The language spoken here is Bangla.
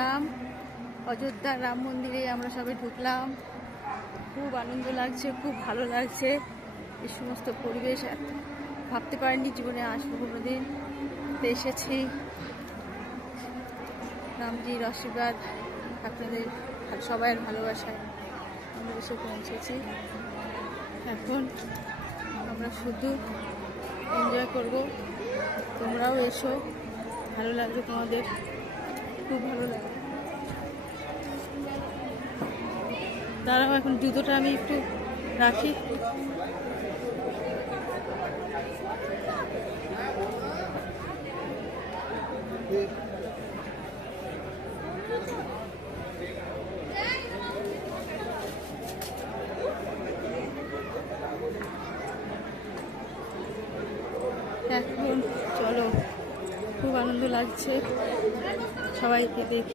রাম, অযোধ্যার রাম মন্দিরে আমরা সবাই ঢুকলাম। খুব আনন্দ লাগছে, খুব ভালো লাগছে। এই সমস্ত পরিবেশ ভাবতে পারিনি জীবনে আসবো কোনোদিন। তো এসেছি, রামজির আশীর্বাদ, আপনাদের সবাইয়ের ভালোবাসায় আমরা এসে পৌঁছেছি। এখন আমরা শুধু এনজয় করব। তোমরাও এসো, ভালো লাগবে তোমাদের, খুব ভালো লাগবে। দাঁড়াও, এখন জুতোটা আমি একটু রাখি। এখন চলো, খুব আনন্দ লাগছে সবাইকে দেখে।